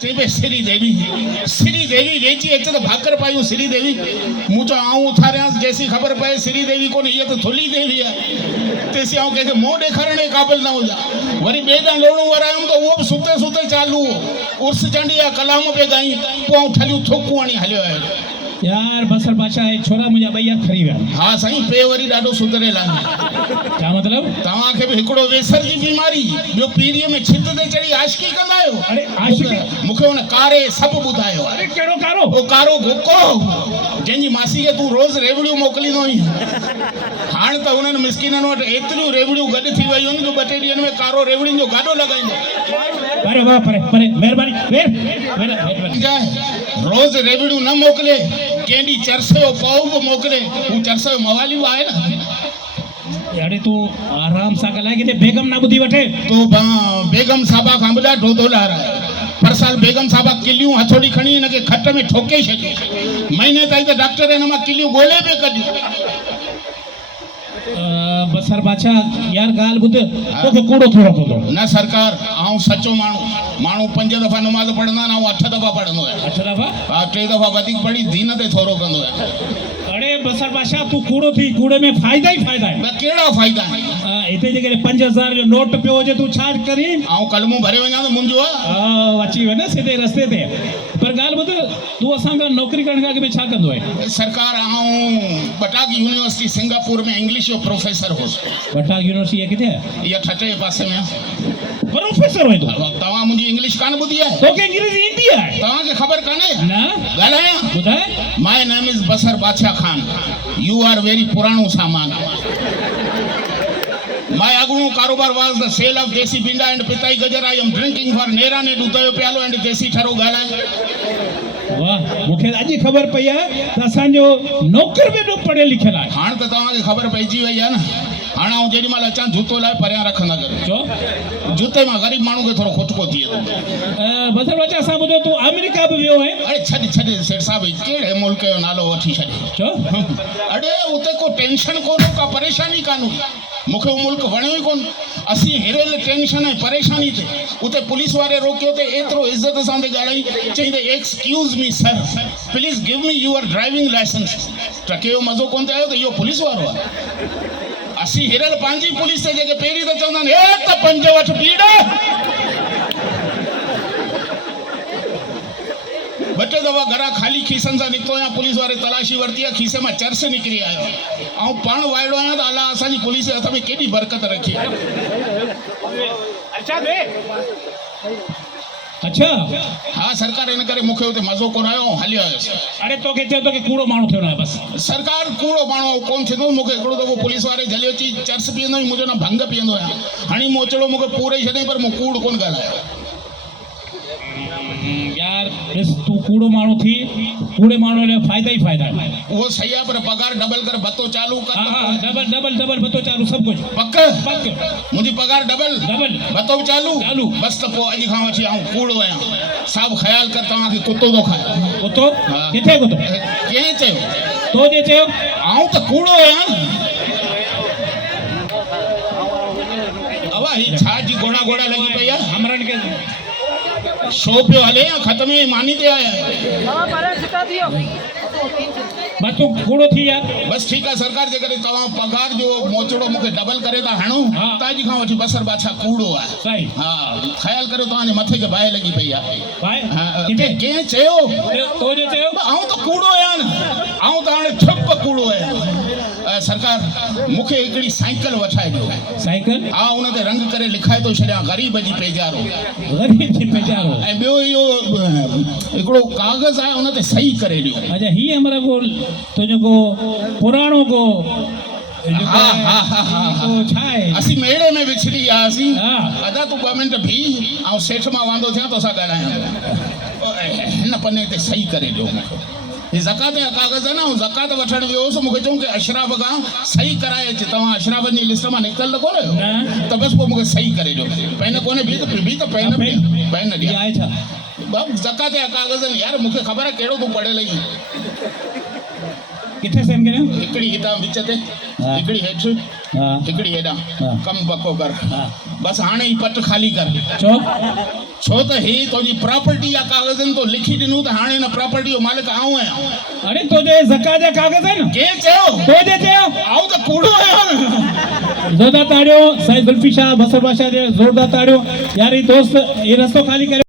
चई पे श्री देवी वेची अचे तो भाकर पायूं श्री देवी मूं चयो आऊं उथारियांसि जेसी ख़बर पए श्री देवी कोन्हे इहा त थुली देवी आहे तेसी आऊं कंहिंखे मुंहुं ॾेखारण जे क़ाबिल न हुजां वरी ॿिए ॾांहुं लोणू वरायुमि त उहो बि सुते सुते चालू हो उर्स चंडी आहे कलाम पे ॻाई पोइ आऊं ठलियूं थोकूं हणी हलियो आहियां यार बसर बादशाह छोरा मुंहिंजा ॿई हथ खरी विया हा साईं पे वरी ॾाढो सुधरियल आहे छा मतिलबु तव्हांखे बि हिकिड़ो वेसर जी बीमारी ॿियो पीरीअ में छित ते चढ़ी आशिकी कंदा आहियो अरे आशिकी मूंखे हुन कारे सभु ॿुधायो आहे अरे कहिड़ो कारो ओ कारो गोको जंहिंजी मासी खे तूं रोज़ रेवड़ियूं मोकिलींदो आहीं हाणे त हुननि मिसकिननि वटि एतिरियूं रेवड़ियूं गॾु थी वयूं आहिनि जो 2 टे ॾींहंनि में कारो रेवड़ियुनि जो गाॾो लॻाईंदो अरे वाह परे महिरबानी रोज़ रेवड़ियूं न मोकिले केॾी चरसे जो पाउ बि मोकिले हू चरसे जो मवाली बि आहे न अरे तूं आराम सां ॻाल्हाए किथे बेगम ना ॿुधी वठे तो बेगम साहबा खां बि ॾाढो दोलार आहे पर साल बेगम साहबा किलियूं हथोड़ी खणी हिनखे खट में ठोके छॾियो महीने ताईं त डॉक्टर हिन मां किलियूं ॻोल्हे पिए कढियूं बसर बादशाह यार ॻाल्हि ॿुध तोखे कूड़ो थोरो पवंदो न सरकार आऊं सचो माण्हू 5 दफ़ा नमाज़ पढ़ंदा आहिनि ऐं 8 दफ़ा पढ़ंदो आहे 8 दफ़ा हा 3 दफ़ा वधीक पढ़ी दीन ते थोरो कंदो आहे अरे बसर बादशाह तू कूड़ो थी कूड़े में फ़ाइदा ई फ़ाइदा आहिनि कहिड़ा फ़ाइदा आहिनि हिते जेकॾहिं 5000 जो नोट पियो हुजे तूं छा करी ऐं कलमूं भरे वञा त मुंहिंजो आहे अची वञे सीधे रस्ते ते पर ॻाल्हि ॿुध तूं असांखां नौकिरी करण खां अॻु में छा कंदो आहे सरकार आऊं बटाक यूनिवर्सिटी सिंगापुर में इंग्लिश जो प्रोफेसर हुउसि बटाक यूनिवर्सिटी किथे आहे इहा ठटे जे पासे में प्रोफेसर हुई तूं तव्हां मुंहिंजी इंग्लिश कान ॿुधी आहे तोखे अंग्रेजी ईंदी आहे तव्हांखे ख़बर कान्हे न ॻाल्हायां ॿुधाए माय नेम इज़ बसर बादशाह खान यू आर वेरी पुराणो सामान My agunu karobar was the sale of desi binda and pitai gajar. I am drinking for nera ne dudayo pyalo and desi tharo galai. वाह मूंखे अॼु ख़बर पई आहे त असांजो नौकर बि एॾो पढ़ियल लिखियल आहे हाणे त तव्हांखे ख़बर पइजी वई आहे न हाणे आउं जेॾी महिल अचां जूतो लाइ परियां रखंदा कर छो जूते मां ग़रीब माण्हू खे थोरो खुटको थी वेंदो बसर बादशाह असां ॿुधो तूं अमेरिका बि वियो आहे अरे छॾ सेठ साहिब कहिड़े मुल्क जो नालो वठी छॾे छो अड़े उते को टेंशन कोन्हे का परेशानी कान मूंखे उहो मुल्क वणियो ई कोन असीं हिरियल टेंशन ऐं परेशानी ते उते पुलिस वारे रोकियो ते एतिरो इज़त सां ते ॻाल्हाई चई त excuse me sir please give me your driving license ट्रके जो मज़ो कोन ते आयो त इहो पुलिस वारो आहे असीं हिरियल पंहिंजी पुलिस ते जेके पहिरीं त चवंदा आहिनि हे त 5 वठ पीड़ 2 दफ़ा घरां ख़ाली खीसनि सां निकितो आहियां पुलिस वारे तलाशी वरिती आहे खीसे मां चर्स निकिरी आयो ऐं पाण वाइड़ो आहियां त अलाह असांजी पुलिस जे हथ में केॾी बरकत रखी अच्छा हाँ सरकार इन करे मूंखे उते मज़ो कोन आयो ऐं हलियो आयुसि अरे तोखे चयो तोखे कूड़ो माण्हू थियो न आहे बसि सरकार कूड़ो माण्हू कोन थींदो मूंखे हिकिड़ो दफ़ो पुलिस वारे झलियो अची चर्स पीअंदो हुई मुंहिंजो न भंग पीअंदो आहियां हाणे मोचड़ो मूंखे पूरे ई छॾियईं पर मूं कूड़ कोन ॻाल्हायो यार ॾिस तूं कूड़ो माण्हू थी कूड़े माण्हू जा फ़ाइदा ई फ़ाइदा आहिनि उहो सही आहे पर पगार डबल कर भतो चालू कर डबल भतो चालू सभु कुझु पक मुंहिंजी पगार डबल भतो बि चालू बसि त पोइ अॼु खां वठी आऊं कूड़ो आहियां साहब ख़्यालु कर तव्हांखे कुतो थो खाए कुतो किथे कुतो कंहिं चयो तो जे चयो आऊं त कूड़ो आहियां अवा ही छा जी घोड़ा लॻी पई आहे हमरनि खे शो पियो हले या ख़त्म ई मानी ते आया बस तूं कूड़ो थी यार बस ठीकु आहे सरकार जे करे तव्हां पगार जो मोचड़ो मूंखे डबल करे था हणो त अॼु खां वठी बसर बादशाह कूड़ो आहे सही हा ख़्यालु करियो तव्हांजे मथे खे बाहि लॻी पई आहे किथे कंहिं चयो तो जे चयो आऊं त कूड़ो आहियां न आऊं त हाणे ठप कूड़ो आहियां सरकार मूंखे हिकिड़ी साइकिल वठाए ॾियो साइकिल हा उन ते रंग करे लिखाए थो छॾियां ग़रीब जी पेजारो ऐं ॿियो इहो हिकिड़ो कागज़ आहे उन ते सही करे ॾियो अच्छा ही हमारा को तुंहिंजो को पुराणो को असीं मेड़े में विछड़ी वियासीं अदा तूं 2 मिंट बीह ऐं सेठ मां वांदो थियां तोसां ॻाल्हायां हिन पने ते सही करे ॾियो मूंखे ही ज़कात जा कागज़ न ज़कात वठण वियो हुउसि मूंखे चऊं की अशराफ खां सही कराए अचे तव्हां अशराफनि जी लिस्ट मां निकितल त कोन्हे त बसि पोइ मूंखे सही करे ॾियो पेन कोन्हे बि त पेन ॾिया आहे छा ज़कात जा कागज़ यार मूंखे ख़बर आहे कहिड़ो तूं पढ़ियल आहीं किथे सेम करे हिकिड़ी हितां विच ते हा। हिकिड़ी हेठि हा हिकिड़ी हेॾां हा। कमु पको कर हा बसि हाणे ई पट ख़ाली कर छो छो त ही तुंहिंजी प्रॉपर्टी या कागज़नि तो लिखी ॾिनूं त हाणे हिन प्रॉपर्टी जो मालिक आऊं आहियां अरे तुझे ज़कात जा कागज़ आहिनि केरु चयो तुझे चयो आऊं त कूड़ो आहियां न ज़ोरदार ताड़ियो साईं ज़ुल्फी शाह बसर बादशाह जे ज़ोरदार ताड़ियो यार ही दोस्त ये रस्तो खाली करे